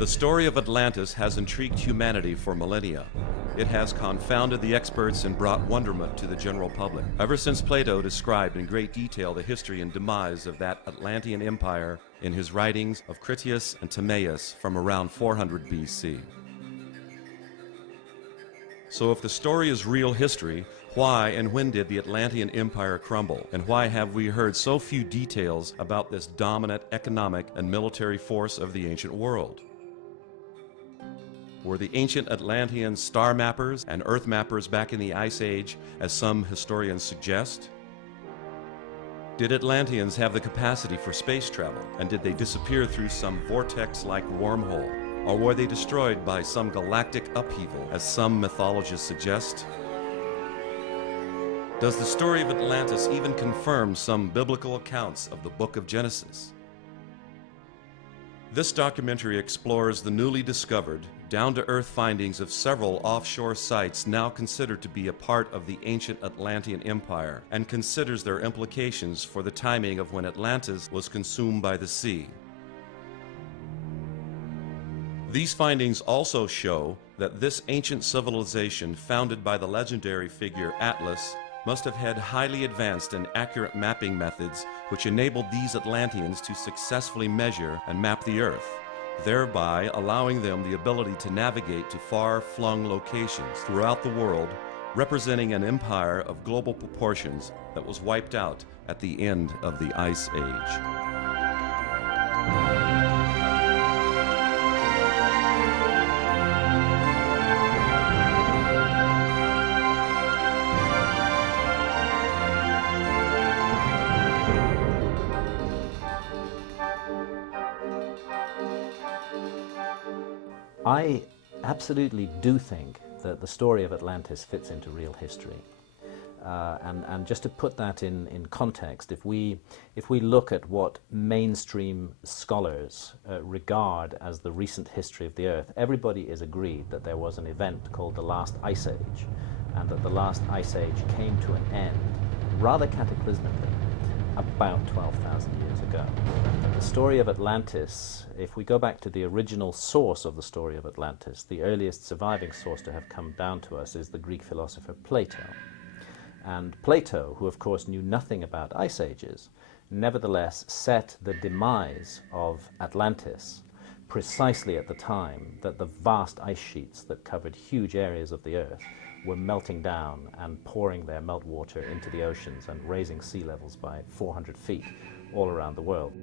The story of Atlantis has intrigued humanity for millennia. It has confounded the experts and brought wonderment to the general public. Ever since Plato described in great detail the history and demise of that Atlantean empire in his writings of Critias and Timaeus from around 400 BC. So if the story is real history, why and when did the Atlantean Empire crumble? And why have we heard so few details about this dominant economic and military force of the ancient world? Were the ancient Atlanteans star mappers and earth mappers back in the Ice Age, as some historians suggest? Did Atlanteans have the capacity for space travel, and did they disappear through some vortex-like wormhole? Or were they destroyed by some galactic upheaval, as some mythologists suggest? Does the story of Atlantis even confirm some biblical accounts of the book of Genesis? This documentary explores the newly discovered, down-to-earth findings of several offshore sites now considered to be a part of the ancient Atlantean Empire, and considers their implications for the timing of when Atlantis was consumed by the sea. These findings also show that this ancient civilization, founded by the legendary figure Atlas, must have had highly advanced and accurate mapping methods which enabled these Atlanteans to successfully measure and map the Earth, thereby allowing them the ability to navigate to far-flung locations throughout the world, representing an empire of global proportions that was wiped out at the end of the Ice Age. I absolutely do think that the story of Atlantis fits into real history. And just to put that in context, if we look at what mainstream scholars regard as the recent history of the Earth, everybody is agreed that there was an event called the last Ice Age, and that the last Ice Age came to an end rather cataclysmically about 12,000 years ago. The story of Atlantis, if we go back to the original source of the story of Atlantis, the earliest surviving source to have come down to us is the Greek philosopher Plato. And Plato, who of course knew nothing about ice ages, nevertheless set the demise of Atlantis precisely at the time that the vast ice sheets that covered huge areas of the Earth were melting down and pouring their meltwater into the oceans and raising sea levels by 400 feet all around the world.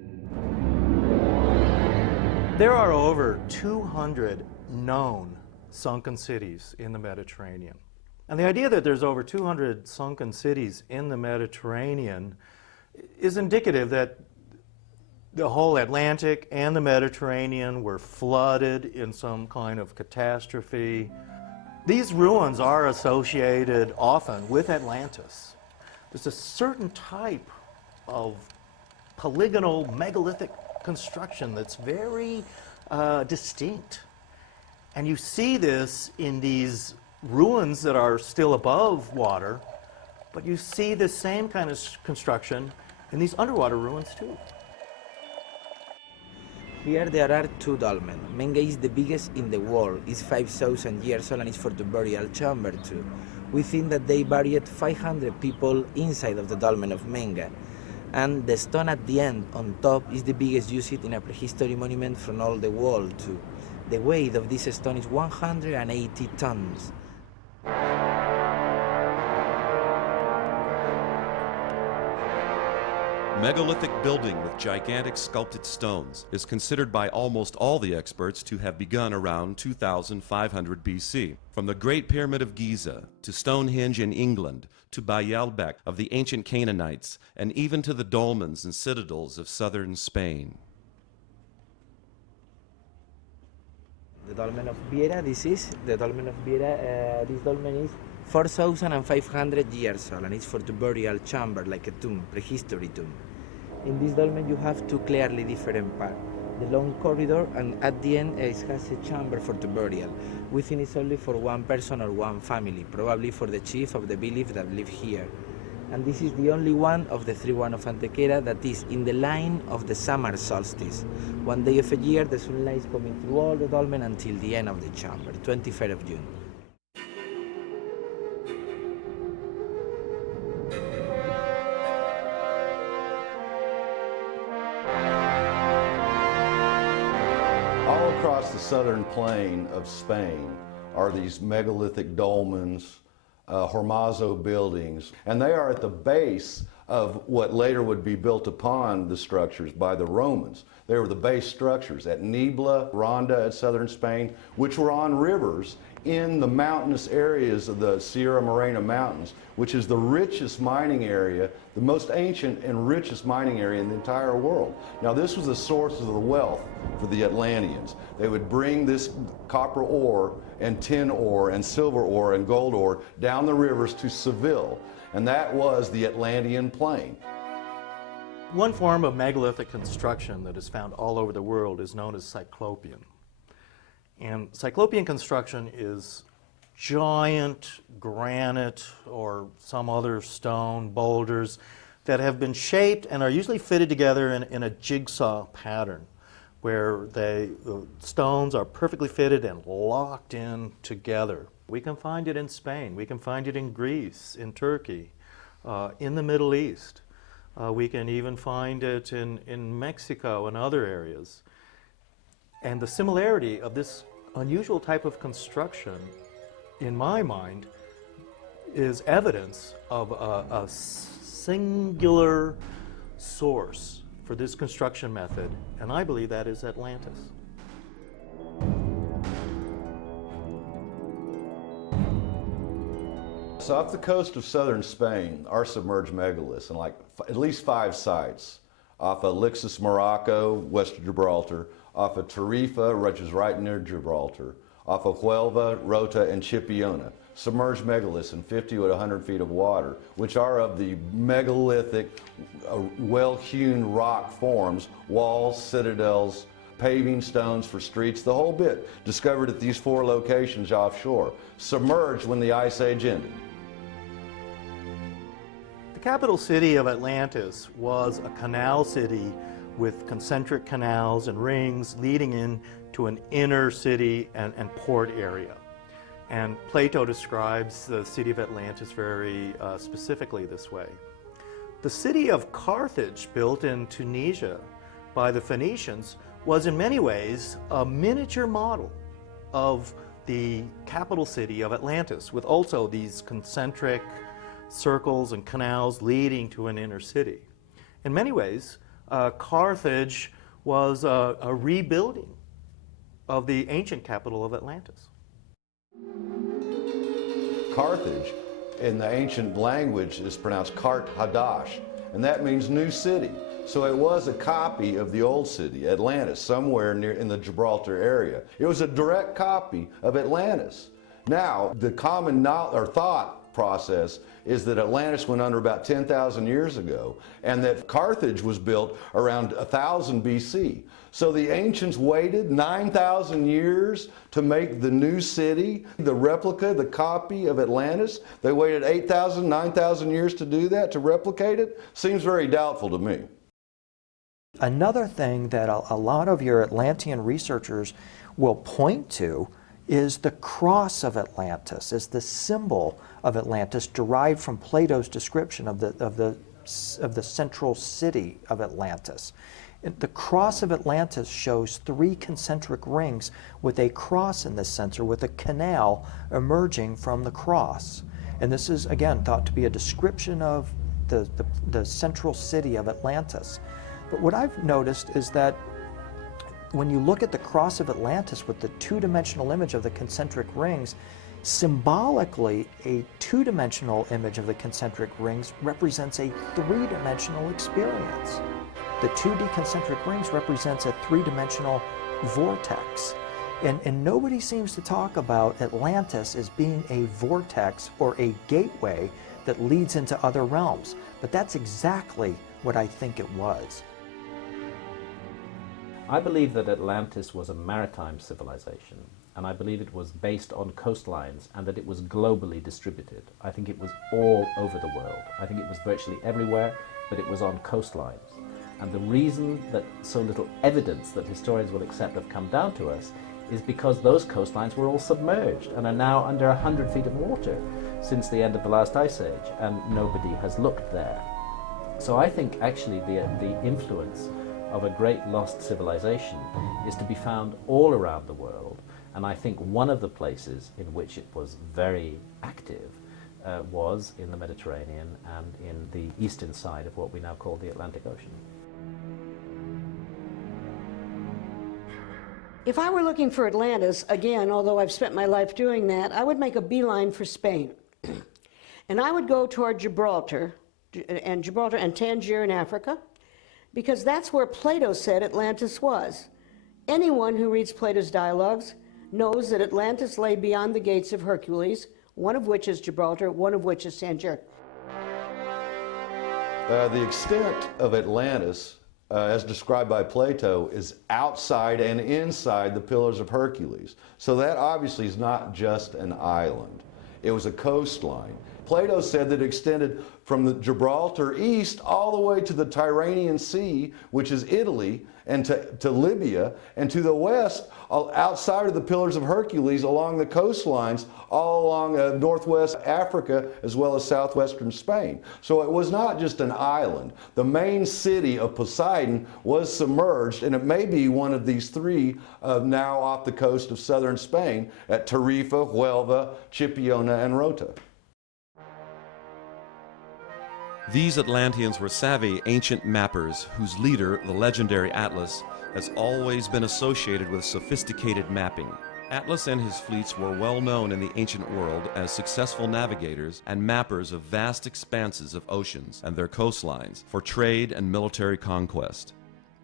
There are over 200 known sunken cities in the Mediterranean. And the idea that there's over 200 sunken cities in the Mediterranean is indicative that the whole Atlantic and the Mediterranean were flooded in some kind of catastrophe. These ruins are associated often with Atlantis. There's a certain type of polygonal megalithic construction that's very distinct. And you see this in these ruins that are still above water, but you see the same kind of construction in these underwater ruins too. Here there are two dolmens. Menga is the biggest in the world. It's 5,000 years old and it's for the burial chamber too. We think that they buried 500 people inside of the dolmen of Menga. And the stone at the end, on top, is the biggest used in a prehistory monument from all the world too. The weight of this stone is 180 tons. Megalithic building with gigantic sculpted stones is considered by almost all the experts to have begun around 2500 BC. From the Great Pyramid of Giza to Stonehenge in England to Baalbek of the ancient Canaanites and even to the dolmens and citadels of southern Spain. The dolmen of Viera, this is the dolmen of Viera. This dolmen is 4,500 years old and it's for the burial chamber, like a tomb, prehistory tomb. In this dolmen you have two clearly different parts. The long corridor, and at the end it has a chamber for the burial. We think it's only for one person or one family, probably for the chief of the village that live here. and this is the only one of the 3-1 of Antikythera that is in the line of the summer solstice. One day of a year, the sunlight is coming through all the dolmen until the end of the chamber, 23rd of June. All across the southern plain of Spain are these megalithic dolmens, hormazo buildings, and they are at the base of what later would be built upon the structures by the Romans. They were the base structures at Nibla, Ronda at southern Spain, which were on rivers in the mountainous areas of the Sierra Morena Mountains, which is the richest mining area, the most ancient and richest mining area in the entire world. Now, this was the source of the wealth for the Atlanteans. They would bring this copper ore and tin ore and silver ore and gold ore down the rivers to Seville, and that was the Atlantean plain. One form of megalithic construction that is found all over the world is known as Cyclopean. And Cyclopean construction is giant granite or some other stone boulders that have been shaped and are usually fitted together in a jigsaw pattern, where the stones are perfectly fitted and locked in together. We can find it in Spain, we can find it in Greece, in Turkey, in the Middle East. We can even find it in Mexico and other areas. And the similarity of this unusual type of construction, in my mind, is evidence of a singular source for this construction method, and I believe that is Atlantis. So off the coast of southern Spain are submerged megaliths in like at least 5 sites. Off of Lixus, Morocco, west of Gibraltar, off of Tarifa, which is right near Gibraltar, off of Huelva, Rota, and Chipiona. Submerged megaliths in 50 to 100 feet of water, which are of the megalithic, well-hewn rock forms, walls, citadels, paving stones for streets, the whole bit, discovered at these 4 locations offshore, submerged when the Ice Age ended. The capital city of Atlantis was a canal city with concentric canals and rings leading into an inner city and port area. And Plato describes the city of Atlantis very specifically this way. The city of Carthage, built in Tunisia by the Phoenicians, was in many ways a miniature model of the capital city of Atlantis, with also these concentric circles and canals leading to an inner city. In many ways, Carthage was a rebuilding of the ancient capital of Atlantis. Carthage, in the ancient language, is pronounced Kart Hadash, and that means new city. So it was a copy of the old city, Atlantis, somewhere near in the Gibraltar area. It was a direct copy of Atlantis. Now, the common thought process is that Atlantis went under about 10,000 years ago, and that Carthage was built around 1000 BC. So the ancients waited 9,000 years to make the new city, the replica, the copy of Atlantis. They waited 8,000, 9,000 years to do that, to replicate it. Seems very doubtful to me. Another thing that a lot of your Atlantean researchers will point to is the cross of Atlantis, is the symbol of Atlantis derived from Plato's description of the central city of Atlantis. The cross of Atlantis shows 3 concentric rings with a cross in the center with a canal emerging from the cross. And this is, again, thought to be a description of the central city of Atlantis. But what I've noticed is that when you look at the cross of Atlantis with the 2-dimensional image of the concentric rings, symbolically a 2-dimensional image of the concentric rings represents a 3-dimensional experience. The 2D concentric rings represents a 3-dimensional vortex. And nobody seems to talk about Atlantis as being a vortex or a gateway that leads into other realms. But that's exactly what I think it was. I believe that Atlantis was a maritime civilization, and I believe it was based on coastlines and that it was globally distributed. I think it was all over the world. I think it was virtually everywhere, but it was on coastlines. And the reason that so little evidence that historians will accept have come down to us is because those coastlines were all submerged and are now under 100 feet of water since the end of the last ice age, and nobody has looked there. So I think actually the influence of a great lost civilization is to be found all around the world, and I think one of the places in which it was very active was in the Mediterranean and in the eastern side of what we now call the Atlantic Ocean. If I were looking for Atlantis, again, although I've spent my life doing that, I would make a beeline for Spain. And I would go toward Gibraltar and Tangier in Africa, because that's where Plato said Atlantis was. Anyone who reads Plato's dialogues knows that Atlantis lay beyond the gates of Hercules, one of which is Gibraltar, one of which is Tangier. The extent of Atlantis, as described by Plato, is outside and inside the Pillars of Hercules. So that obviously is not just an island. It was a coastline. Plato said that it extended from the Gibraltar east all the way to the Tyrrhenian Sea, which is Italy, and to Libya, and to the west, outside of the Pillars of Hercules, along the coastlines, all along northwest Africa, as well as southwestern Spain. So it was not just an island. The main city of Poseidon was submerged, and it may be one of these three now off the coast of southern Spain at Tarifa, Huelva, Chipiona, and Rota. These Atlanteans were savvy ancient mappers whose leader, the legendary Atlas, has always been associated with sophisticated mapping. Atlas and his fleets were well known in the ancient world as successful navigators and mappers of vast expanses of oceans and their coastlines for trade and military conquest.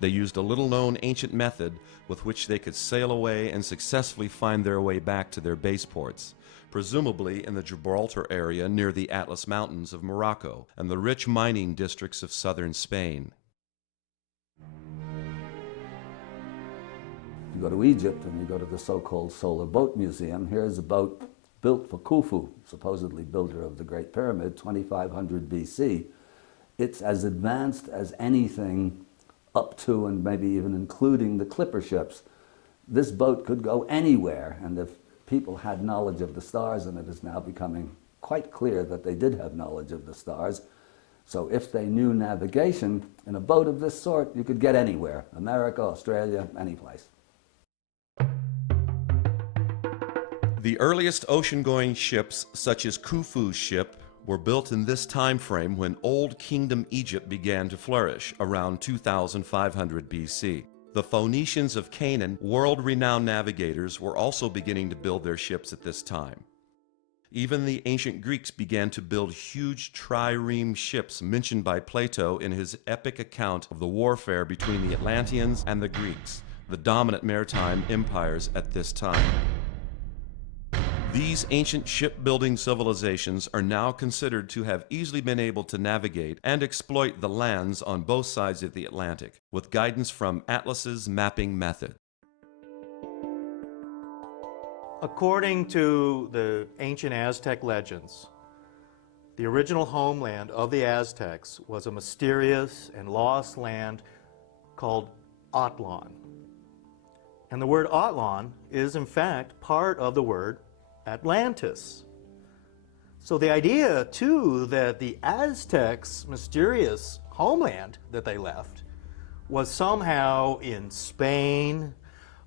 They used a little-known ancient method with which they could sail away and successfully find their way back to their base ports, presumably in the Gibraltar area near the Atlas Mountains of Morocco and the rich mining districts of southern Spain. You go to Egypt and you go to the so-called Solar Boat Museum. Here's a boat built for Khufu, supposedly builder of the Great Pyramid, 2500 BC. It's as advanced as anything up to and maybe even including the clipper ships. This boat could go anywhere, and if people had knowledge of the stars, and it is now becoming quite clear that they did have knowledge of the stars. So if they knew navigation, in a boat of this sort, you could get anywhere, America, Australia, any place. The earliest ocean-going ships, such as Khufu's ship, were built in this time frame when Old Kingdom Egypt began to flourish, around 2500 BC. The Phoenicians of Canaan, world-renowned navigators, were also beginning to build their ships at this time. Even the ancient Greeks began to build huge trireme ships mentioned by Plato in his epic account of the warfare between the Atlanteans and the Greeks, the dominant maritime empires at this time. These ancient shipbuilding civilizations are now considered to have easily been able to navigate and exploit the lands on both sides of the Atlantic, with guidance from Atlas's mapping method. According to the ancient Aztec legends, the original homeland of the Aztecs was a mysterious and lost land called Atlan. And the word Atlan is in fact part of the word Atlantis. So the idea, too, that the Aztecs' mysterious homeland that they left was somehow in Spain,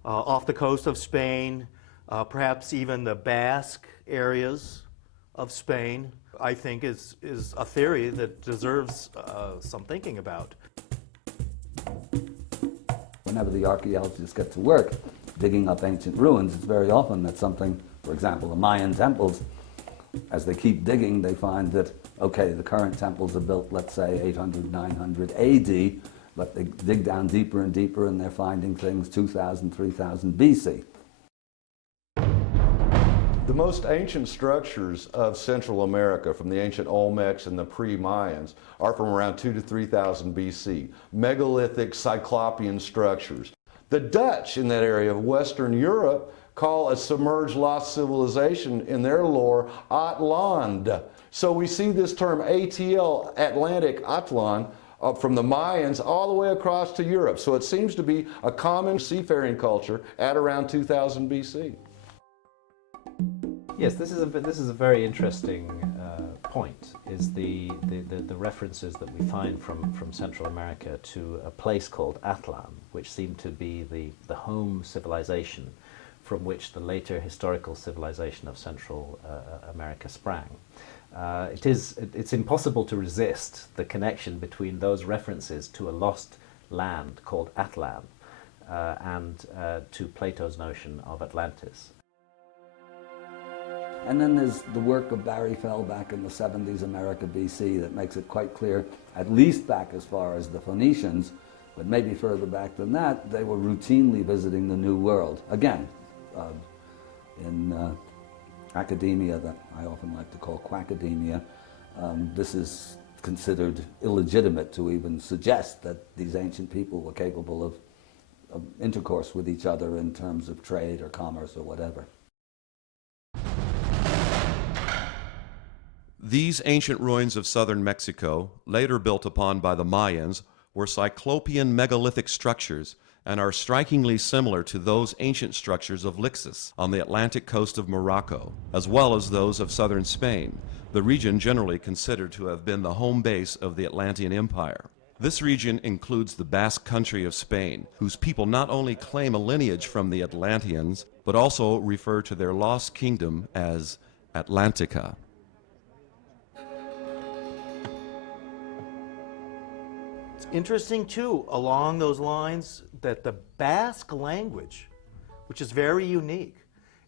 off the coast of Spain, perhaps even the Basque areas of Spain, I think is a theory that deserves some thinking about. Whenever the archaeologists get to work digging up ancient ruins, it's very often that something, for example, the Mayan temples, as they keep digging, they find that, okay, the current temples are built, let's say, 800, 900 AD, but they dig down deeper and deeper and they're finding things 2000, 3000 BC. The most ancient structures of Central America, from the ancient Olmecs and the pre-Mayans, are from around 2,000 to 3,000 BC. Megalithic Cyclopean structures. The Dutch in that area of Western Europe call a submerged lost civilization in their lore Atlant. So we see this term ATL, Atlantic, Atlan, from the Mayans all the way across to Europe. So it seems to be a common seafaring culture at around 2000 BC. Yes, this is a very interesting point, is the references that we find from Central America to a place called Atlan, which seemed to be the home civilization from which the later historical civilization of Central America sprang. It's impossible to resist the connection between those references to a lost land called Atlan and to Plato's notion of Atlantis. And then there's the work of Barry Fell back in the 70s America BC that makes it quite clear, at least back as far as the Phoenicians, but maybe further back than that, they were routinely visiting the New World. Again, in academia that I often like to call quackademia, this is considered illegitimate to even suggest that these ancient people were capable of intercourse with each other in terms of trade or commerce or whatever. These ancient ruins of southern Mexico, later built upon by the Mayans, were cyclopean megalithic structures and are strikingly similar to those ancient structures of Lixus on the Atlantic coast of Morocco, as well as those of southern Spain, the region generally considered to have been the home base of the Atlantean Empire. This region includes the Basque country of Spain, whose people not only claim a lineage from the Atlanteans, but also refer to their lost kingdom as Atlantica. Interesting too, along those lines, that the Basque language, which is very unique,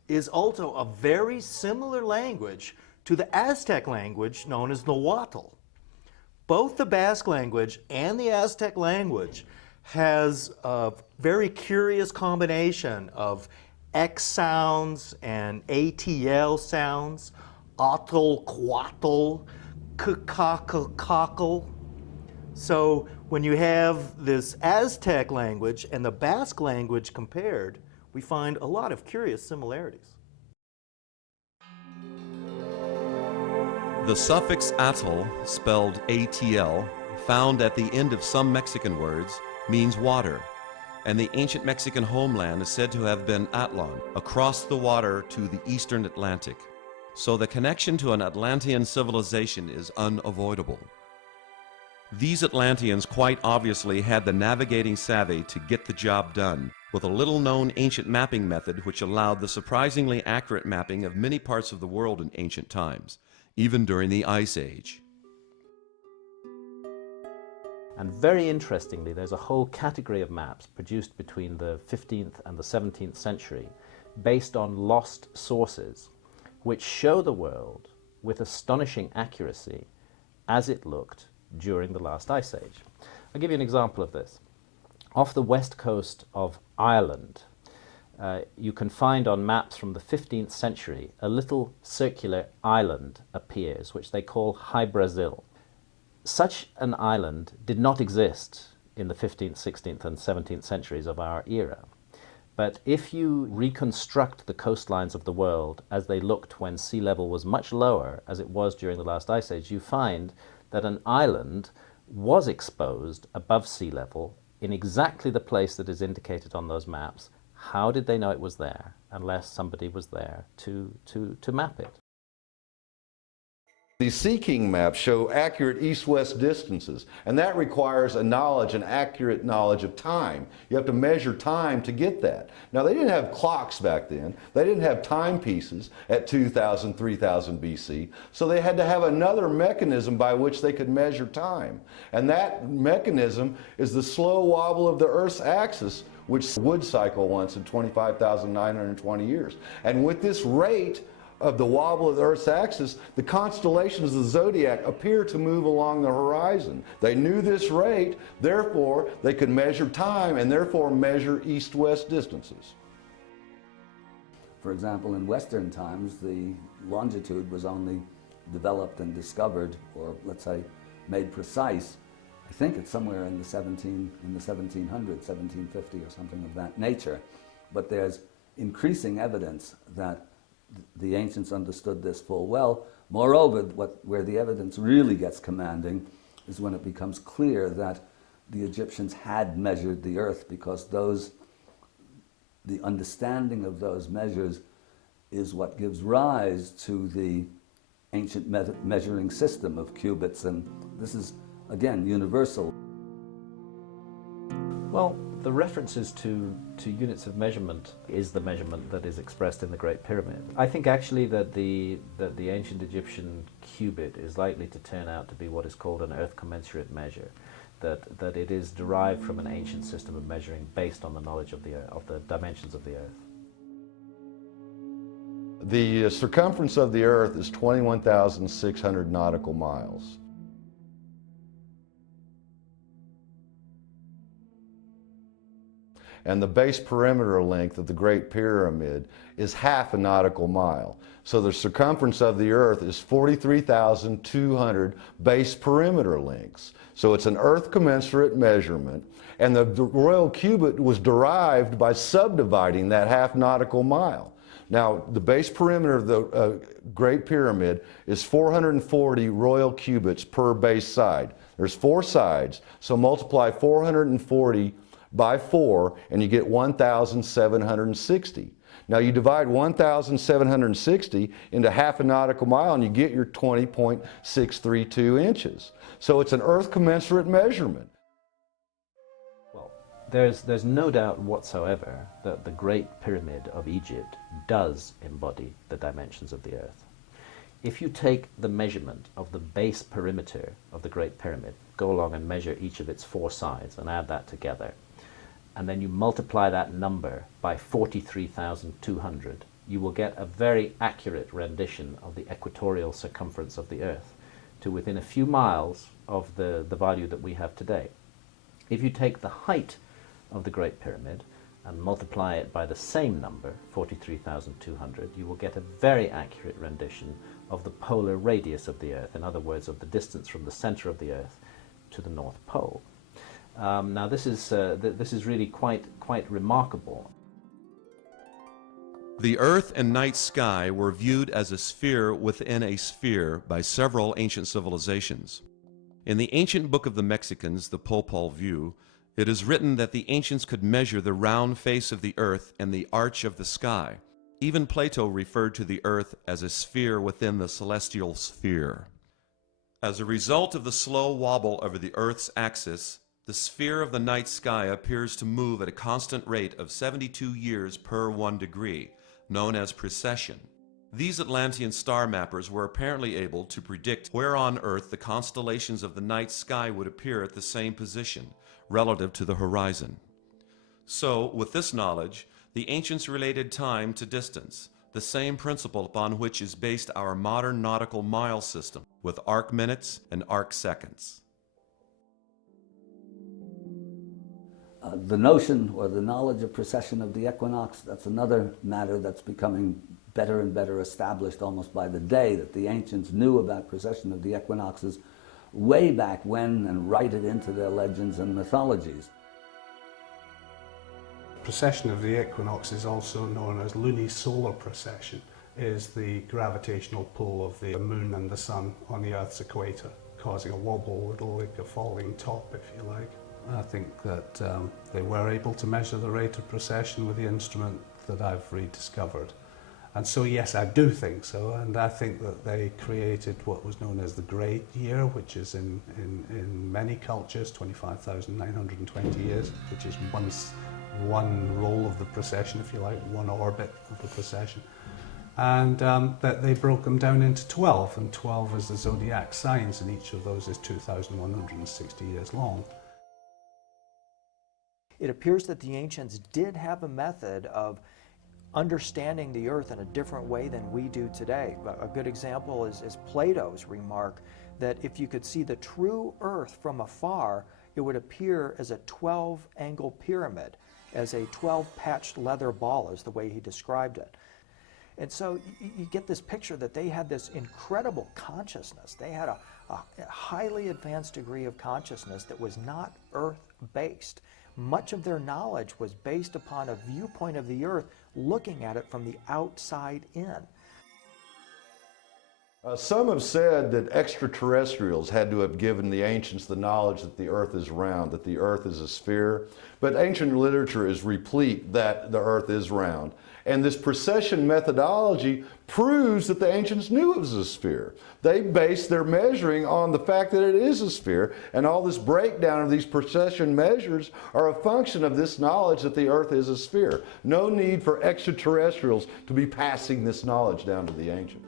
is also a very similar language to the Aztec language known as Nahuatl. Both the Basque language and the Aztec language has a very curious combination of X sounds and ATL sounds, atl, quatl, kakakakakal. So when you have this Aztec language and the Basque language compared, we find a lot of curious similarities. The suffix atl, spelled ATL, found at the end of some Mexican words, means water, and the ancient Mexican homeland is said to have been Atlan, across the water to the eastern Atlantic. So the connection to an Atlantean civilization is unavoidable. These Atlanteans quite obviously had the navigating savvy to get the job done, with a little-known ancient mapping method which allowed the surprisingly accurate mapping of many parts of the world in ancient times, even during the Ice Age. And very interestingly, there's a whole category of maps produced between the 15th and the 17th century based on lost sources, which show the world with astonishing accuracy as it looked during the last Ice Age. I'll give you an example of this. Off the west coast of Ireland, you can find on maps from the 15th century a little circular island appears, which they call High Brazil. Such an island did not exist in the 15th, 16th, and 17th centuries of our era. But if you reconstruct the coastlines of the world as they looked when sea level was much lower, as it was during the last Ice Age, you find that an island was exposed above sea level in exactly the place that is indicated on those maps. How did they know it was there unless somebody was there to map it? These Sea King maps show accurate east-west distances, and that requires a knowledge, an accurate knowledge of time. You have to measure time to get that. Now, they didn't have clocks back then. They didn't have timepieces at 2000, 3000 BC, so they had to have another mechanism by which they could measure time. And that mechanism is the slow wobble of the Earth's axis, which would cycle once in 25,920 years. And with this rate of the wobble of the Earth's axis, the constellations of the zodiac appear to move along the horizon. They knew this rate, therefore they could measure time and therefore measure east-west distances. For example, in Western times, the longitude was only developed and discovered, or let's say made precise, I think it's somewhere in the 1700s, 1750 or something of that nature. But there's increasing evidence that the ancients understood this full well. Moreover, where the evidence really gets commanding is when it becomes clear that the Egyptians had measured the earth, because the understanding of those measures is what gives rise to the ancient measuring system of cubits, and this is, again, universal. Well, the references to units of measurement is the measurement that is expressed in the Great Pyramid. I think actually that the ancient Egyptian cubit is likely to turn out to be what is called an earth commensurate measure, that it is derived from an ancient system of measuring based on the knowledge of the dimensions of the earth. The circumference of the earth is 21,600 nautical miles. And the base perimeter length of the Great Pyramid is half a nautical mile. So the circumference of the earth is 43,200 base perimeter lengths. So it's an earth commensurate measurement, and the royal cubit was derived by subdividing that half nautical mile. Now, the base perimeter of the Great Pyramid is 440 royal cubits per base side. There's 4 sides, so multiply 440 by 4, and you get 1,760. Now you divide 1,760 into half a nautical mile, and you get your 20.632 inches. So it's an earth commensurate measurement. Well, there's no doubt whatsoever that the Great Pyramid of Egypt does embody the dimensions of the earth. If you take the measurement of the base perimeter of the Great Pyramid, go along and measure each of its 4 sides and add that together, and then you multiply that number by 43,200, you will get a very accurate rendition of the equatorial circumference of the Earth to within a few miles of the value that we have today. If you take the height of the Great Pyramid and multiply it by the same number, 43,200, you will get a very accurate rendition of the polar radius of the Earth, in other words, of the distance from the center of the Earth to the North Pole. Now this is really quite remarkable. The earth and night sky were viewed as a sphere within a sphere by several ancient civilizations. In the ancient book of the Mexicans, the Popol Vuh, it is written that the ancients could measure the round face of the earth and the arch of the sky. Even Plato referred to the earth as a sphere within the celestial sphere. As a result of the slow wobble over the earth's axis, the sphere of the night sky appears to move at a constant rate of 72 years per 1 degree, known as precession. These Atlantean star mappers were apparently able to predict where on Earth the constellations of the night sky would appear at the same position, relative to the horizon. So, with this knowledge, the ancients related time to distance, the same principle upon which is based our modern nautical mile system, with arc minutes and arc seconds. The notion or the knowledge of precession of the equinox, that's another matter that's becoming better and better established almost by the day, that the ancients knew about precession of the equinoxes way back when and write it into their legends and mythologies. Precession of the equinox is also known as lunisolar precession, is the gravitational pull of the moon and the sun on the Earth's equator, causing a wobble, a little like a falling top, if you like. I think that they were able to measure the rate of precession with the instrument that I've rediscovered. And so yes, I do think so, and I think that they created what was known as the Great Year, which is in many cultures 25,920 years, which is one roll of the precession, if you like, one orbit of the precession. And that they broke them down into 12, and 12 is the zodiac signs, and each of those is 2,160 years long. It appears that the ancients did have a method of understanding the earth in a different way than we do today. A good example is Plato's remark that if you could see the true earth from afar, it would appear as a 12-angle pyramid, as a 12-patched leather ball is the way he described it. And so you get this picture that they had this incredible consciousness. They had a highly advanced degree of consciousness that was not earth-based. much of their knowledge was based upon a viewpoint of the Earth, looking at it from the outside in. Some have said that extraterrestrials had to have given the ancients the knowledge that the Earth is round, that the Earth is a sphere. But ancient literature is replete that the Earth is round. And this precession methodology proves that the ancients knew it was a sphere. They based their measuring on the fact that it is a sphere, and all this breakdown of these precession measures are a function of this knowledge that the Earth is a sphere. No need for extraterrestrials to be passing this knowledge down to the ancients.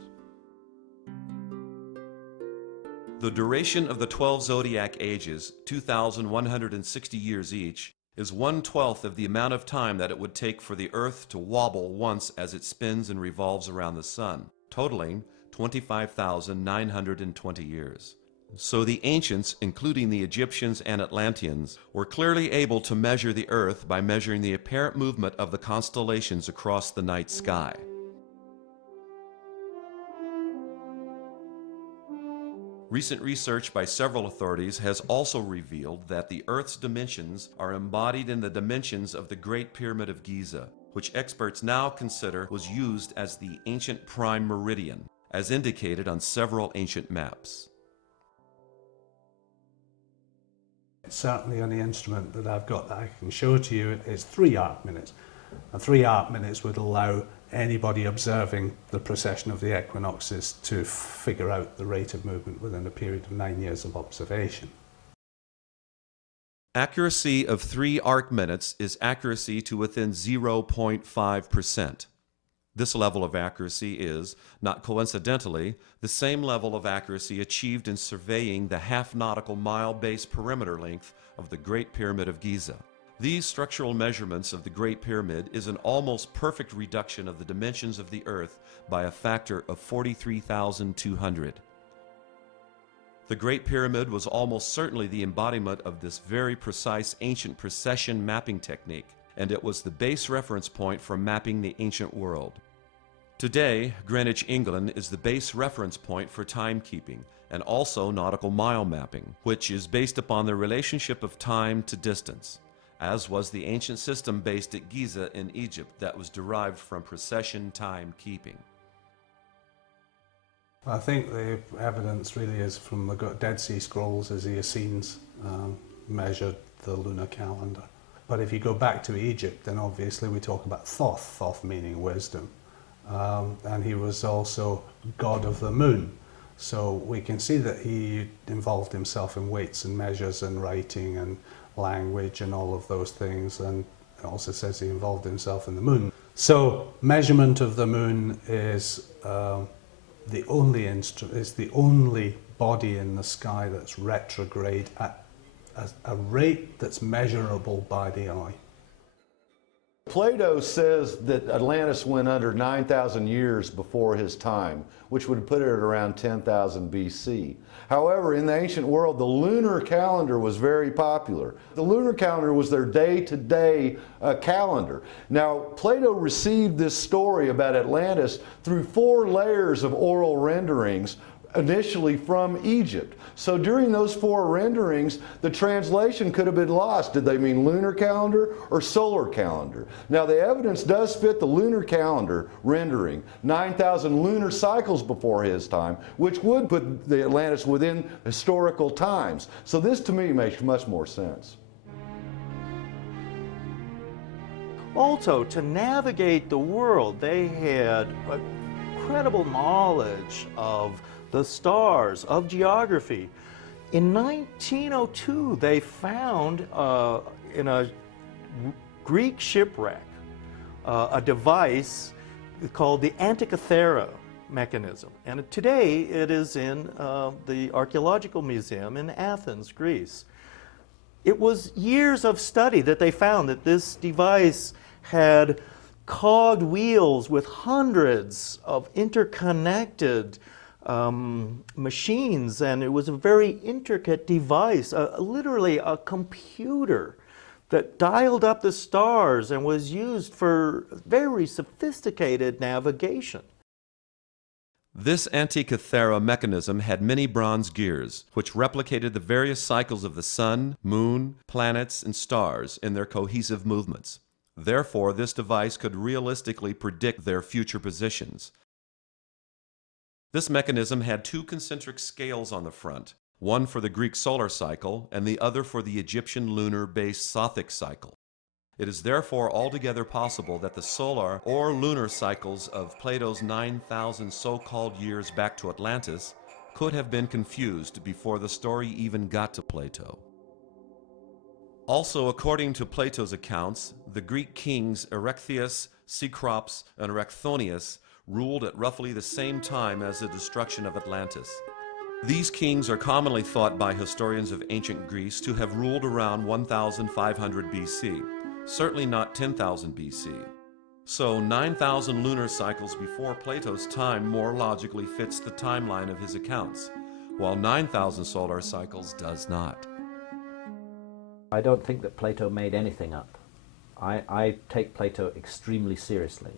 The duration of the 12 zodiac ages, 2,160 years each, is 1/12 of the amount of time that it would take for the Earth to wobble once as it spins and revolves around the Sun, totaling 25,920 years. So the ancients, including the Egyptians and Atlanteans, were clearly able to measure the Earth by measuring the apparent movement of the constellations across the night sky. Recent research by several authorities has also revealed that the Earth's dimensions are embodied in the dimensions of the Great Pyramid of Giza, which experts now consider was used as the ancient prime meridian, as indicated on several ancient maps. Certainly on the instrument that I've got that I can show to you, it's 3 arc minutes. And 3 arc minutes would allow anybody observing the precession of the equinoxes to figure out the rate of movement within a period of 9 years of observation. Accuracy of 3 arc minutes is accuracy to within 0.5%. This level of accuracy is, not coincidentally, the same level of accuracy achieved in surveying the half-nautical mile base perimeter length of the Great Pyramid of Giza. These structural measurements of the Great Pyramid is an almost perfect reduction of the dimensions of the Earth by a factor of 43,200. The Great Pyramid was almost certainly the embodiment of this very precise ancient precession mapping technique, and it was the base reference point for mapping the ancient world. Today, Greenwich, England is the base reference point for timekeeping and also nautical mile mapping, which is based upon the relationship of time to distance, as was the ancient system based at Giza in Egypt that was derived from precession timekeeping. I think the evidence really is from the Dead Sea Scrolls as the Essenes measured the lunar calendar. But if you go back to Egypt, then obviously we talk about Thoth, Thoth meaning wisdom. And he was also god of the moon. So we can see that he involved himself in weights and measures and writing and language and all of those things, and it also says he involved himself in the moon. So measurement of the moon is the only body in the sky that's retrograde at a rate that's measurable by the eye. Plato says that Atlantis went under 9,000 years before his time, which would put it at around 10,000 BC. However, in the ancient world, the lunar calendar was very popular. The lunar calendar was their day-to-day calendar. Now, Plato received this story about Atlantis through 4 layers of oral renderings, initially from Egypt. So during those 4 renderings, the translation could have been lost. Did they mean lunar calendar or solar calendar? Now the evidence does fit the lunar calendar rendering, 9,000 lunar cycles before his time, which would put the Atlantis within historical times. So this to me makes much more sense. Also, to navigate the world, they had incredible knowledge of the stars, of geography. In 1902, they found in a Greek shipwreck a device called the Antikythera mechanism. And today it is in the Archaeological Museum in Athens, Greece. It was years of study that they found that this device had cogged wheels with hundreds of interconnected machines, and it was a very intricate device, literally a computer that dialed up the stars and was used for very sophisticated navigation. This Antikythera mechanism had many bronze gears, which replicated the various cycles of the sun, moon, planets, and stars in their cohesive movements. Therefore, this device could realistically predict their future positions. This mechanism had two concentric scales on the front, one for the Greek solar cycle and the other for the Egyptian lunar-based Sothic cycle. It is therefore altogether possible that the solar or lunar cycles of Plato's 9,000 so-called years back to Atlantis could have been confused before the story even got to Plato. Also, according to Plato's accounts, the Greek kings Erechtheus, Cecrops, and Erecthonius ruled at roughly the same time as the destruction of Atlantis. These kings are commonly thought by historians of ancient Greece to have ruled around 1500 BC. Certainly not 10,000 BC. So 9,000 lunar cycles before Plato's time more logically fits the timeline of his accounts, while 9,000 solar cycles does not. I don't think that Plato made anything up. I take Plato extremely seriously.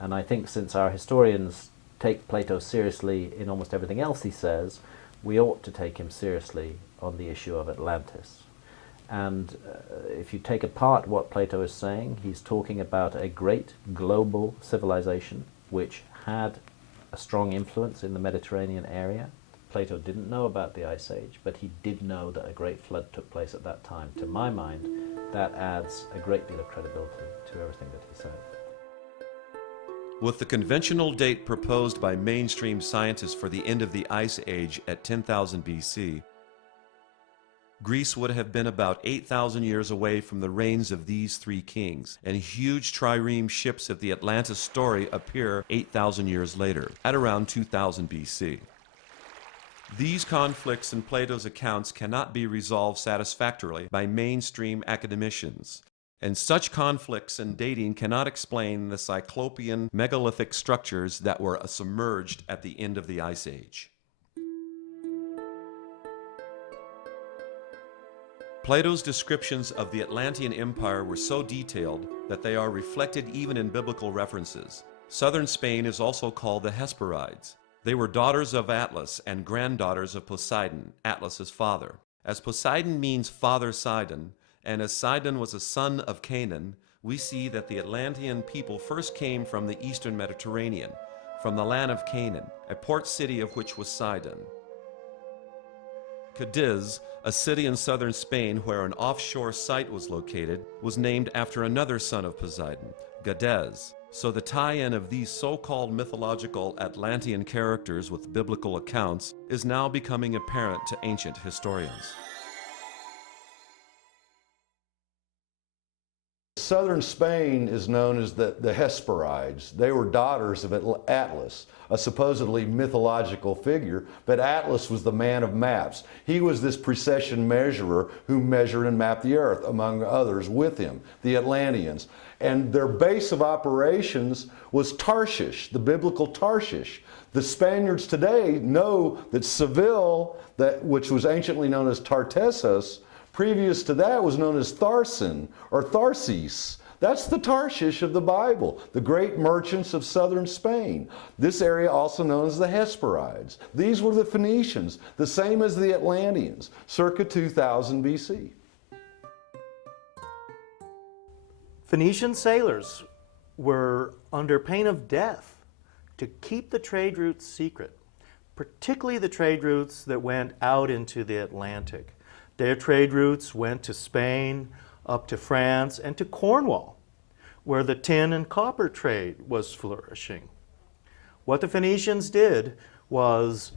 And I think since our historians take Plato seriously in almost everything else he says, we ought to take him seriously on the issue of Atlantis. And if you take apart what Plato is saying, he's talking about a great global civilization which had a strong influence in the Mediterranean area. Plato didn't know about the Ice Age, but he did know that a great flood took place at that time. To my mind, that adds a great deal of credibility to everything that he said. With the conventional date proposed by mainstream scientists for the end of the Ice Age at 10,000 BC, Greece would have been about 8,000 years away from the reigns of these three kings, and huge trireme ships of the Atlantis story appear 8,000 years later, at around 2000 BC. These conflicts in Plato's accounts cannot be resolved satisfactorily by mainstream academicians, and such conflicts in dating cannot explain the Cyclopean megalithic structures that were submerged at the end of the Ice Age. Plato's descriptions of the Atlantean Empire were so detailed that they are reflected even in biblical references. Southern Spain is also called the Hesperides. They were daughters of Atlas and granddaughters of Poseidon, Atlas's father. As Poseidon means father Sidon, and as Sidon was a son of Canaan, we see that the Atlantean people first came from the eastern Mediterranean, from the land of Canaan, a port city of which was Sidon. Cadiz, a city in southern Spain where an offshore site was located, was named after another son of Poseidon, Gades. So the tie-in of these so-called mythological Atlantean characters with biblical accounts is now becoming apparent to ancient historians. Southern Spain is known as the Hesperides. They were daughters of Atlas, a supposedly mythological figure, but Atlas was the man of maps. He was this precession measurer who measured and mapped the earth, among others with him, the Atlanteans. And their base of operations was Tarshish, the biblical Tarshish. The Spaniards today know that Seville, which was anciently known as Tartessus, previous to that was known as Tharsin or Tharsis. That's the Tarshish of the Bible, the great merchants of southern Spain. This area also known as the Hesperides. These were the Phoenicians, the same as the Atlanteans, circa 2000 BC. Phoenician sailors were under pain of death to keep the trade routes secret, particularly the trade routes that went out into the Atlantic. Their trade routes went to Spain, up to France, and to Cornwall, where the tin and copper trade was flourishing. What the Phoenicians did was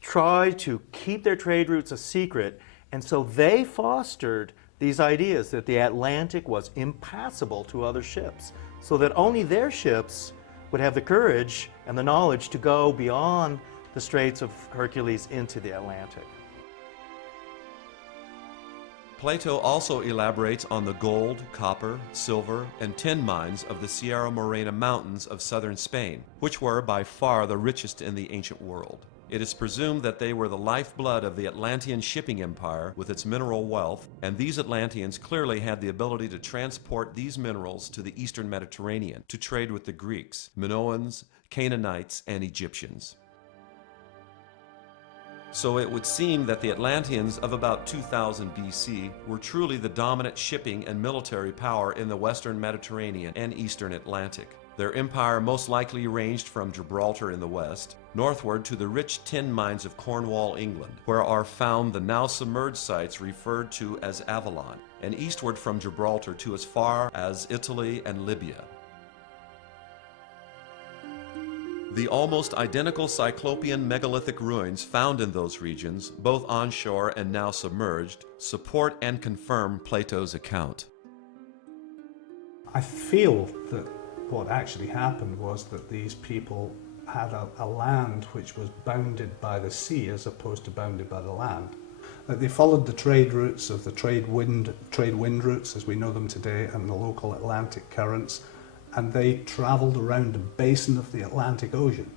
try to keep their trade routes a secret, and so they fostered these ideas that the Atlantic was impassable to other ships, so that only their ships would have the courage and the knowledge to go beyond the Straits of Hercules into the Atlantic. Plato also elaborates on the gold, copper, silver, and tin mines of the Sierra Morena Mountains of southern Spain, which were by far the richest in the ancient world. It is presumed that they were the lifeblood of the Atlantean shipping empire with its mineral wealth, and these Atlanteans clearly had the ability to transport these minerals to the eastern Mediterranean to trade with the Greeks, Minoans, Canaanites, and Egyptians. So it would seem that the Atlanteans of about 2000 BC were truly the dominant shipping and military power in the western Mediterranean and eastern Atlantic. Their empire most likely ranged from Gibraltar in the west, northward to the rich tin mines of Cornwall, England, where are found the now submerged sites referred to as Avalon, and eastward from Gibraltar to as far as Italy and Libya. The almost identical Cyclopean megalithic ruins found in those regions, both onshore and now submerged, support and confirm Plato's account. I feel that what actually happened was that these people had a land which was bounded by the sea as opposed to bounded by the land. That they followed the trade routes of the trade wind routes as we know them today and the local Atlantic currents, and they travelled around the basin of the Atlantic Ocean.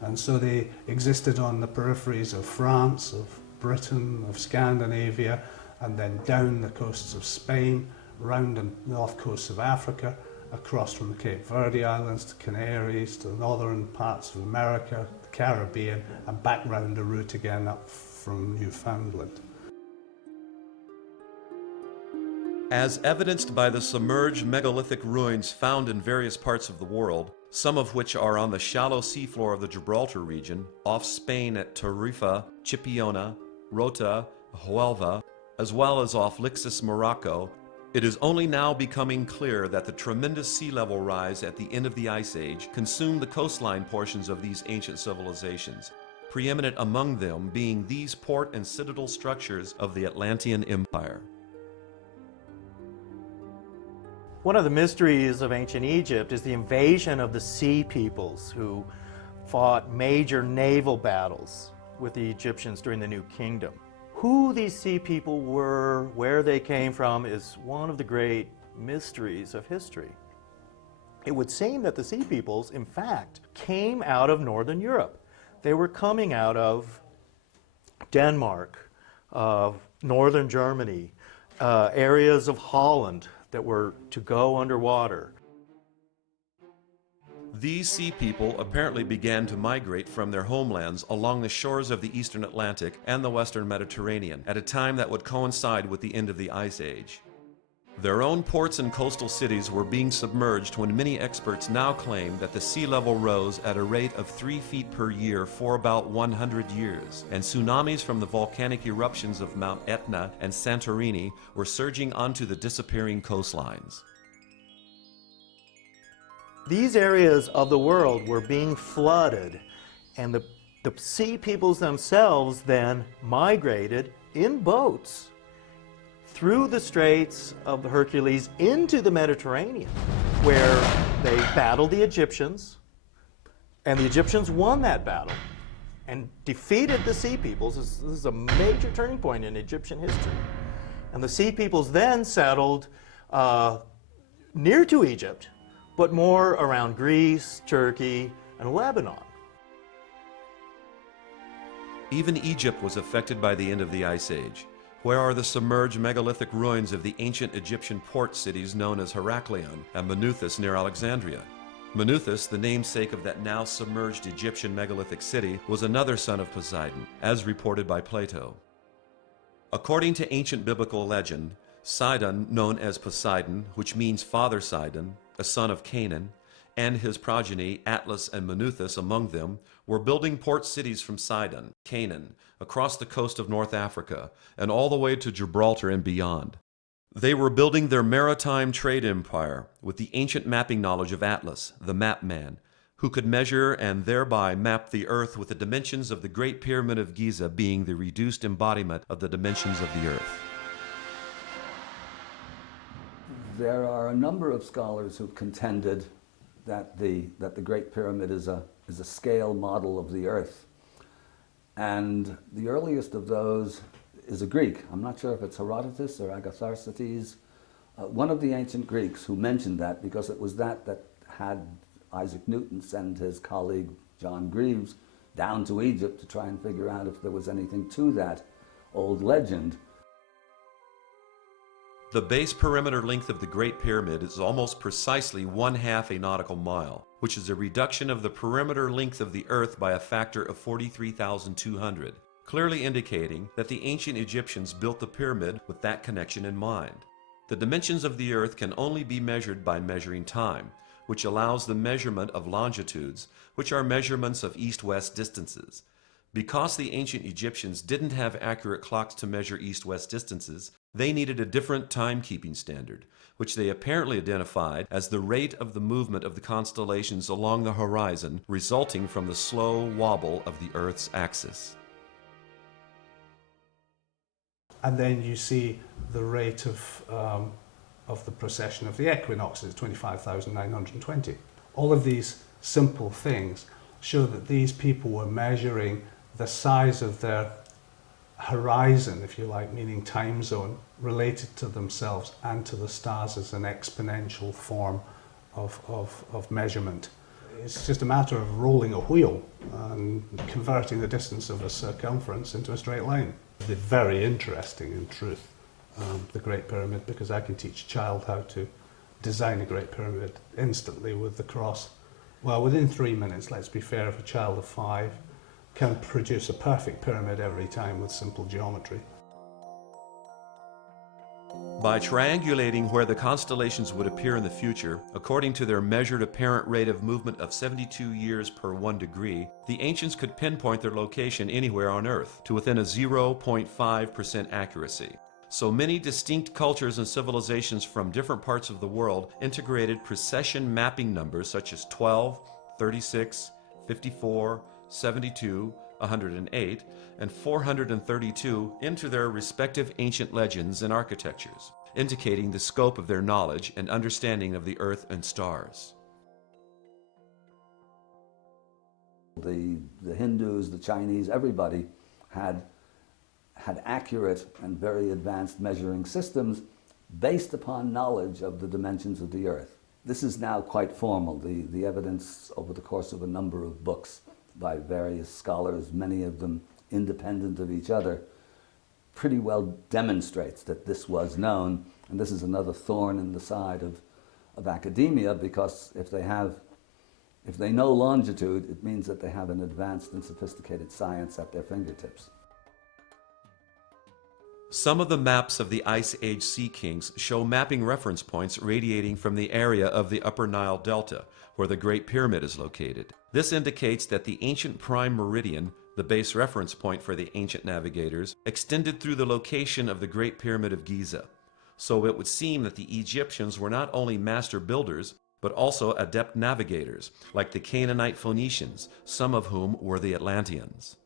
And so they existed on the peripheries of France, of Britain, of Scandinavia, and then down the coasts of Spain, round the north coasts of Africa, across from the Cape Verde Islands to Canaries, to the northern parts of America, the Caribbean, and back round the route again up from Newfoundland. As evidenced by the submerged megalithic ruins found in various parts of the world, some of which are on the shallow seafloor of the Gibraltar region, off Spain at Tarifa, Chipiona, Rota, Huelva, as well as off Lixus, Morocco, it is only now becoming clear that the tremendous sea level rise at the end of the Ice Age consumed the coastline portions of these ancient civilizations, preeminent among them being these port and citadel structures of the Atlantean Empire. One of the mysteries of ancient Egypt is the invasion of the sea peoples who fought major naval battles with the Egyptians during the New Kingdom. Who these sea people were, where they came from, is one of the great mysteries of history. It would seem that the sea peoples, in fact, came out of Northern Europe. They were coming out of Denmark, Northern Germany, areas of Holland that were to go underwater. These sea people apparently began to migrate from their homelands along the shores of the eastern Atlantic and the western Mediterranean at a time that would coincide with the end of the Ice Age. Their own ports and coastal cities were being submerged when many experts now claim that the sea level rose at a rate of 3 feet per year for about 100 years, and tsunamis from the volcanic eruptions of Mount Etna and Santorini were surging onto the disappearing coastlines. These areas of the world were being flooded, and the sea peoples themselves then migrated in boats through the Straits of Hercules into the Mediterranean, where they battled the Egyptians, and the Egyptians won that battle and defeated the sea peoples. This is a major turning point in Egyptian history. And the sea peoples then settled near to Egypt, but more around Greece, Turkey, and Lebanon. Even Egypt was affected by the end of the Ice Age. Where are the submerged megalithic ruins of the ancient Egyptian port cities known as Heraklion and Manuthis near Alexandria? Manuthis, the namesake of that now submerged Egyptian megalithic city, was another son of Poseidon, as reported by Plato. According to ancient biblical legend, Sidon, known as Poseidon, which means Father Sidon, a son of Canaan, and his progeny, Atlas and Manuthis among them, were building port cities from Sidon, Canaan, across the coast of North Africa, and all the way to Gibraltar and beyond. They were building their maritime trade empire with the ancient mapping knowledge of Atlas, the map man, who could measure and thereby map the earth with the dimensions of the Great Pyramid of Giza being the reduced embodiment of the dimensions of the earth. There are a number of scholars who've contended that the Great Pyramid is a scale model of the earth. And the earliest of those is a Greek. I'm not sure if it's Herodotus or Agatharcides, one of the ancient Greeks who mentioned that, because it was that had Isaac Newton send his colleague John Greaves down to Egypt to try and figure out if there was anything to that old legend. The base perimeter length of the Great Pyramid is almost precisely 1/2 a nautical mile, which is a reduction of the perimeter length of the Earth by a factor of 43,200, clearly indicating that the ancient Egyptians built the pyramid with that connection in mind. The dimensions of the Earth can only be measured by measuring time, which allows the measurement of longitudes, which are measurements of east-west distances. Because the ancient Egyptians didn't have accurate clocks to measure east-west distances, they needed a different timekeeping standard, which they apparently identified as the rate of the movement of the constellations along the horizon resulting from the slow wobble of the Earth's axis. And then you see the rate of the precession of the equinoxes, 25,920. All of these simple things show that these people were measuring the size of their horizon, if you like, meaning time zone, related to themselves and to the stars as an exponential form of measurement. It's just a matter of rolling a wheel and converting the distance of a circumference into a straight line. They're very interesting, in truth, the Great Pyramid, because I can teach a child how to design a Great Pyramid instantly with the cross. Well, within 3 minutes, let's be fair, if a child of 5 can produce a perfect pyramid every time with simple geometry. By triangulating where the constellations would appear in the future, according to their measured apparent rate of movement of 72 years per 1 degree, the ancients could pinpoint their location anywhere on Earth to within a 0.5% accuracy. So many distinct cultures and civilizations from different parts of the world integrated precession mapping numbers such as 12, 36, 54, 72, 108, and 432 into their respective ancient legends and architectures, indicating the scope of their knowledge and understanding of the Earth and stars. The Hindus, the Chinese, everybody had accurate and very advanced measuring systems based upon knowledge of the dimensions of the Earth. This is now quite formal. The evidence over the course of a number of books by various scholars, many of them independent of each other, pretty well demonstrates that this was known. And this is another thorn in the side of academia, because if they know longitude, it means that they have an advanced and sophisticated science at their fingertips. Some of the maps of the Ice Age Sea Kings show mapping reference points radiating from the area of the Upper Nile Delta, where the Great Pyramid is located. This indicates that the ancient prime meridian, the base reference point for the ancient navigators, extended through the location of the Great Pyramid of Giza. So it would seem that the Egyptians were not only master builders, but also adept navigators, like the Canaanite Phoenicians, some of whom were the Atlanteans.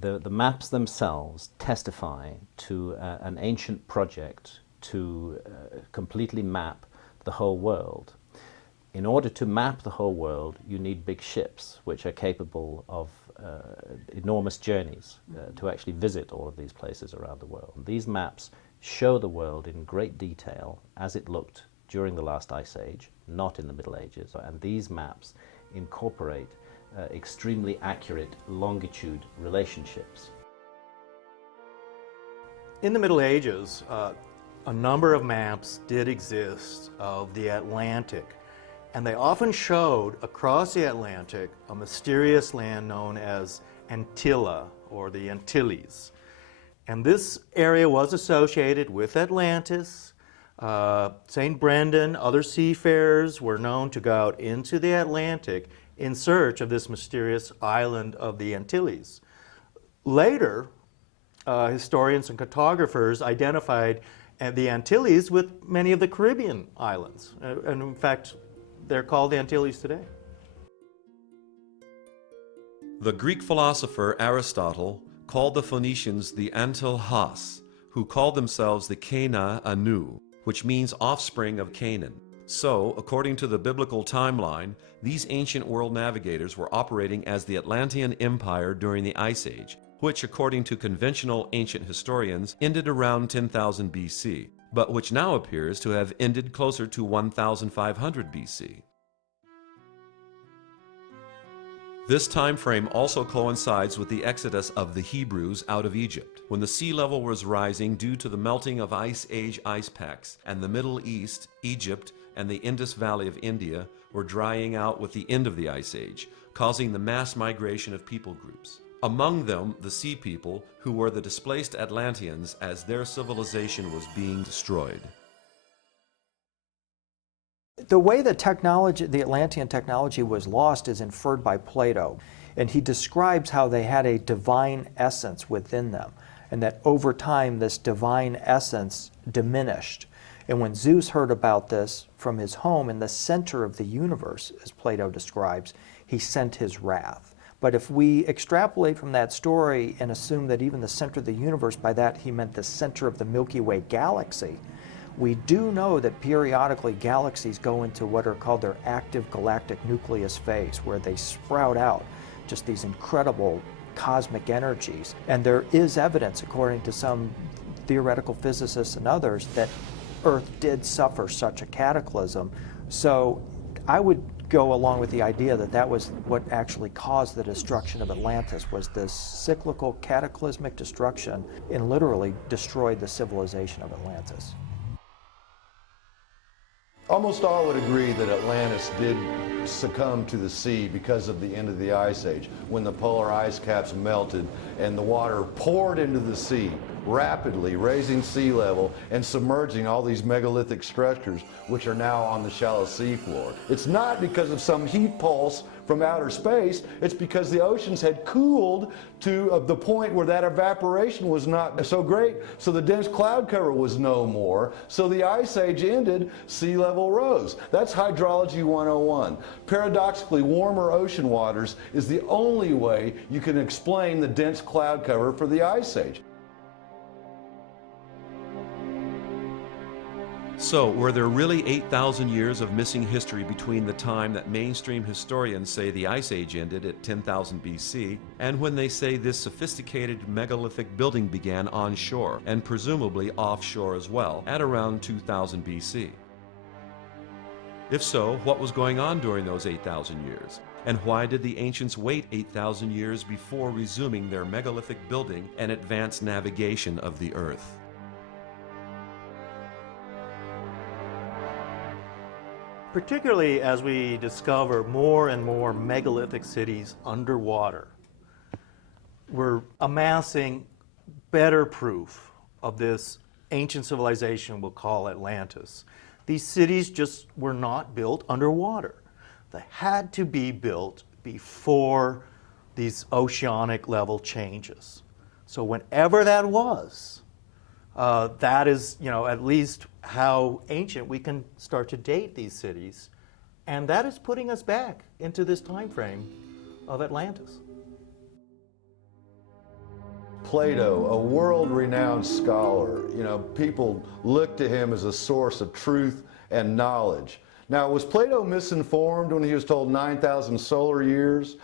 The maps themselves testify to an ancient project to completely map the whole world. In order to map the whole world, you need big ships, which are capable of enormous journeys to actually visit all of these places around the world. And these maps show the world in great detail as it looked during the last ice age, not in the Middle Ages. And these maps incorporate extremely accurate longitude relationships. In the Middle Ages, a number of maps did exist of the Atlantic, and they often showed across the Atlantic a mysterious land known as Antilla, or the Antilles. And this area was associated with Atlantis. St. Brendan, other seafarers were known to go out into the Atlantic in search of this mysterious island of the Antilles. Later, historians and cartographers identified the Antilles with many of the Caribbean islands. And in fact, they're called the Antilles today. The Greek philosopher Aristotle called the Phoenicians the Antilhas, who called themselves the Cana Anu, which means offspring of Canaan. So, according to the biblical timeline, these ancient world navigators were operating as the Atlantean Empire during the Ice Age, which, according to conventional ancient historians, ended around 10,000 BC, but which now appears to have ended closer to 1,500 BC. This time frame also coincides with the exodus of the Hebrews out of Egypt, when the sea level was rising due to the melting of Ice Age ice packs, and the Middle East, Egypt, and the Indus Valley of India were drying out with the end of the Ice Age, causing the mass migration of people groups. Among them, the Sea People, who were the displaced Atlanteans as their civilization was being destroyed. The way the technology, the Atlantean technology was lost is inferred by Plato, and he describes how they had a divine essence within them, and that over time this divine essence diminished. And when Zeus heard about this from his home in the center of the universe, as Plato describes, he sent his wrath. But if we extrapolate from that story and assume that even the center of the universe, by that he meant the center of the Milky Way galaxy, we do know that periodically galaxies go into what are called their active galactic nucleus phase, where they sprout out just these incredible cosmic energies. And there is evidence, according to some theoretical physicists and others, that Earth did suffer such a cataclysm. So I would go along with the idea that that was what actually caused the destruction of Atlantis, was this cyclical cataclysmic destruction, and literally destroyed the civilization of Atlantis. Almost all would agree that Atlantis did succumb to the sea because of the end of the Ice Age, when the polar ice caps melted and the water poured into the sea rapidly, raising sea level and submerging all these megalithic structures, which are now on the shallow seafloor. It's not because of some heat pulse from outer space, it's because the oceans had cooled to the point where that evaporation was not so great, so the dense cloud cover was no more, so the Ice Age ended, sea level rose. That's hydrology 101. Paradoxically, warmer ocean waters is the only way you can explain the dense cloud cover for the Ice Age. So, were there really 8,000 years of missing history between the time that mainstream historians say the Ice Age ended at 10,000 BC and when they say this sophisticated megalithic building began onshore and presumably offshore as well at around 2000 BC? If so, what was going on during those 8,000 years? And why did the ancients wait 8,000 years before resuming their megalithic building and advanced navigation of the Earth? Particularly as we discover more and more megalithic cities underwater, we're amassing better proof of this ancient civilization we'll call Atlantis. These cities just were not built underwater. They had to be built before these oceanic level changes. So whenever that was, that is, at least how ancient we can start to date these cities. And that is putting us back into this time frame of Atlantis. Plato, a world-renowned scholar, people look to him as a source of truth and knowledge. Now, was Plato misinformed when he was told 9,000 solar years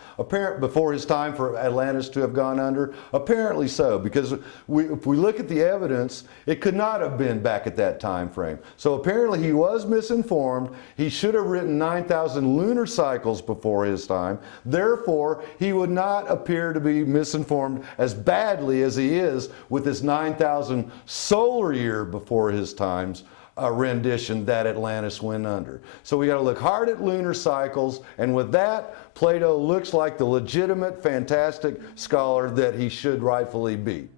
before his time for Atlantis to have gone under? Apparently so, because if we look at the evidence, it could not have been back at that time frame. So apparently he was misinformed. He should have written 9,000 lunar cycles before his time. Therefore, he would not appear to be misinformed as badly as he is with this 9,000 solar year before his times rendition that Atlantis went under. So we got to look hard at lunar cycles, and with that, Plato looks like the legitimate, fantastic scholar that he should rightfully be.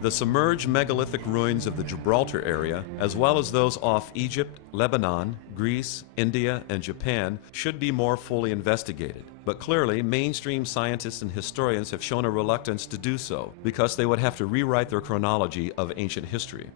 The submerged megalithic ruins of the Gibraltar area, as well as those off Egypt, Lebanon, Greece, India, and Japan, should be more fully investigated. But clearly, mainstream scientists and historians have shown a reluctance to do so, because they would have to rewrite their chronology of ancient history.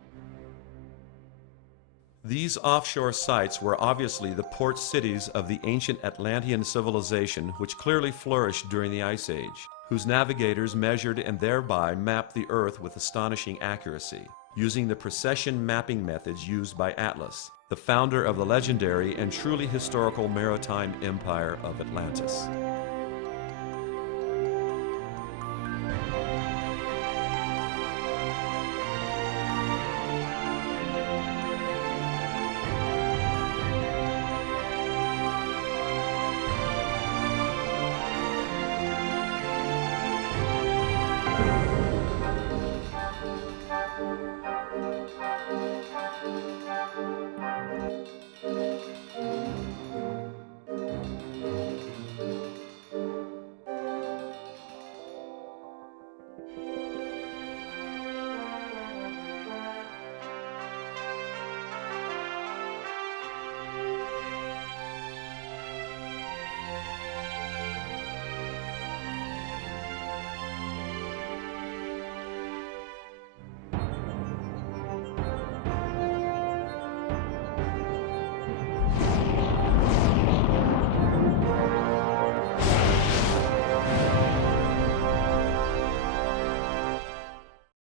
These offshore sites were obviously the port cities of the ancient Atlantean civilization, which clearly flourished during the Ice Age, whose navigators measured and thereby mapped the Earth with astonishing accuracy, using the precession mapping methods used by Atlas, the founder of the legendary and truly historical maritime empire of Atlantis.